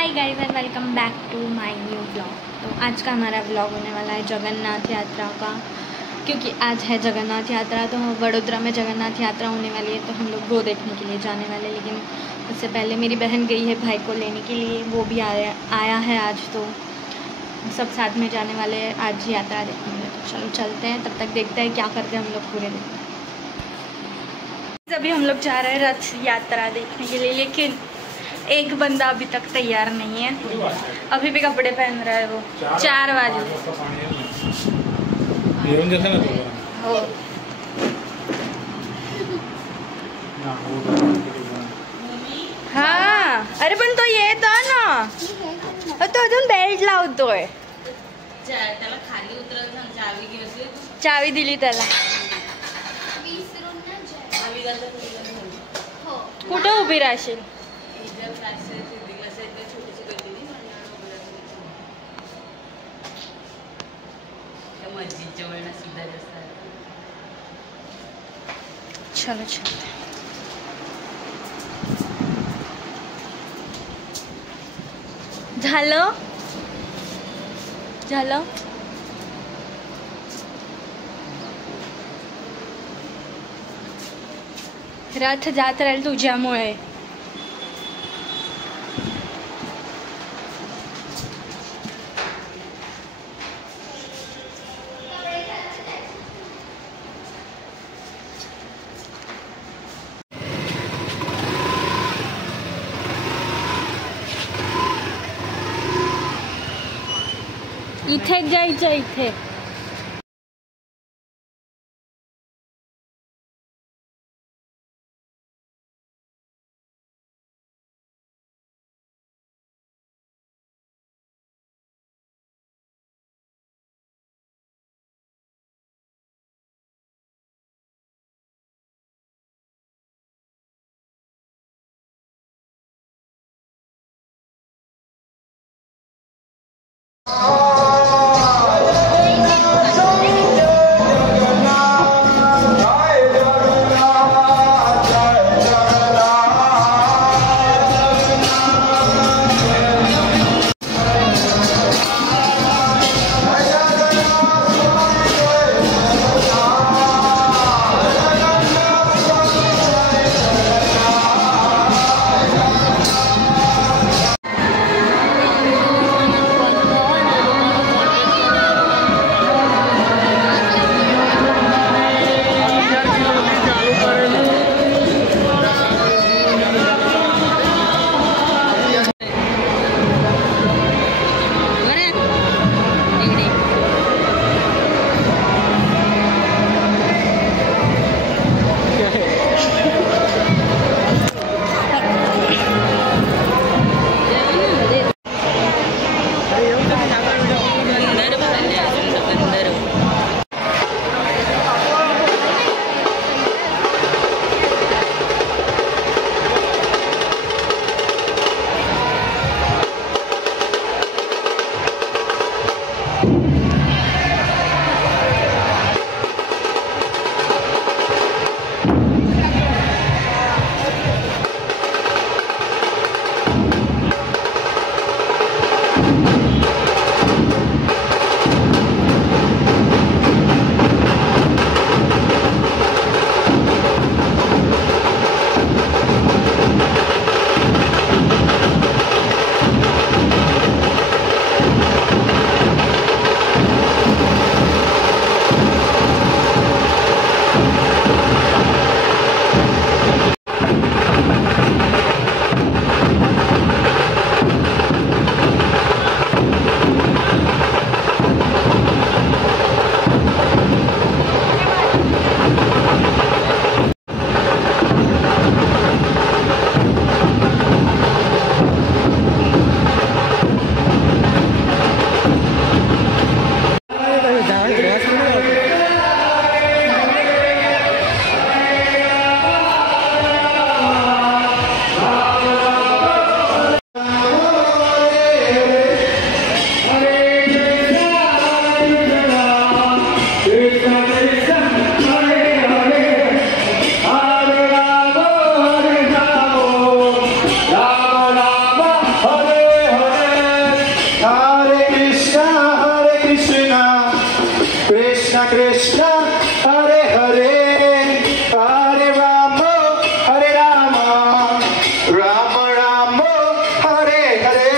Hi guys and welcome back to my new blog. तो आज का हमारा ब्लॉग होने वाला है जगन्नाथ यात्रा का, क्योंकि आज है जगन्नाथ यात्रा। तो वडोदरा में जगन्नाथ यात्रा होने वाली है, तो हम लोग वो देखने के लिए जाने वाले। लेकिन उससे पहले मेरी बहन गई है भाई को लेने के लिए, वो भी आया है आज। तो सब साथ में जाने वाले हैं आज यात्रा देखने के लिए। तो चलो चलते हैं, तब तक देखते हैं क्या करते हैं हम लोग पूरे दिन। अभी हम लोग जा रहे हैं रथ यात्रा देखने के लिए, लेकिन एक बंदा अभी तक तैयार नहीं है, अभी भी कपड़े पहन रहा है वो। 4 बजे हो। हाँ अरे पण तो येत ना, तो अजून बेल्ट लावतोय। चावी दिली त्याला। कुठं उभी राहशील? चलो चलते। झालं झालं। रथ जात राहील तुझ्यामुळे। इथे जायचं इथे। कृष्ण कृष्ण हरे हरे हरे राम राम राम हरे हरे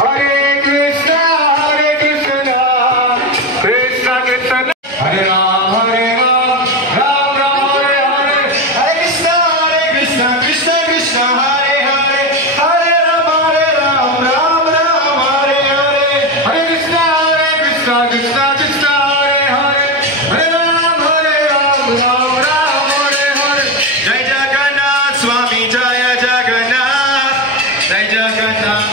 हरे कृष्ण कृष्ण कृष्ण हरे राम राम राम हरे हरे हरे कृष्ण कृष्ण कृष्ण हरे हरे हरे राम राम राम हरे हरे हरे कृष्ण कृष्ण कृष्ण हरे हरे हरे राम राम राम हरे हरे जय जगन्नाथ स्वामी जय जगन्नाथ जय जगन्नाथ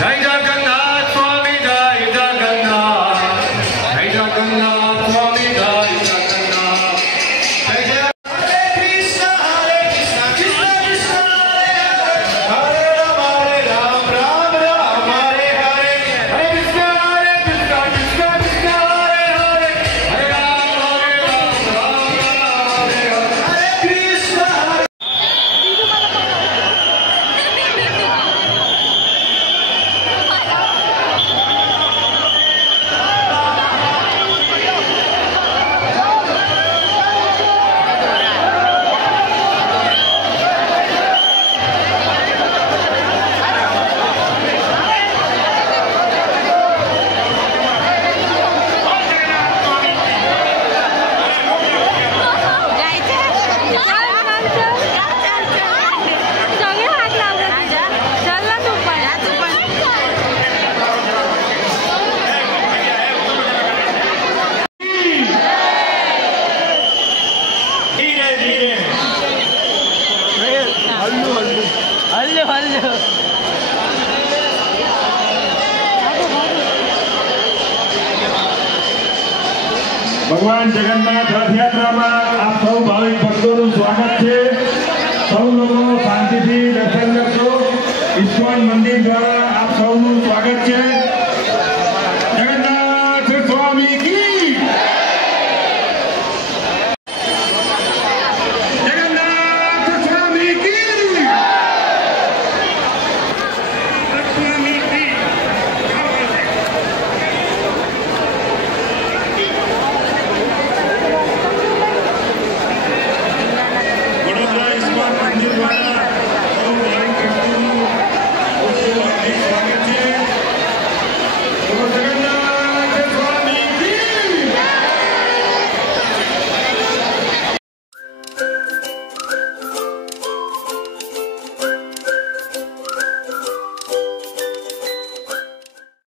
जय जगन्नाथ स्वामी जय जगन्नाथ जय जगन्नाथ स्वामी जय जगन्नाथ जय जय हरे कृष्ण कृष्ण कृष्ण हरे हरे राम राम हरे हरे हरे कृष्ण कृष्ण कृष्ण हरे हरे हरे राम हरे कृष्ण भगवान जगन्नाथ रथ यात्रा में आप सब भाविक भक्तों स्वागत है। सब लोगों शांति थी दर्शन करशो। इस्कॉन मंदिर द्वारा आप सब स्वागत है।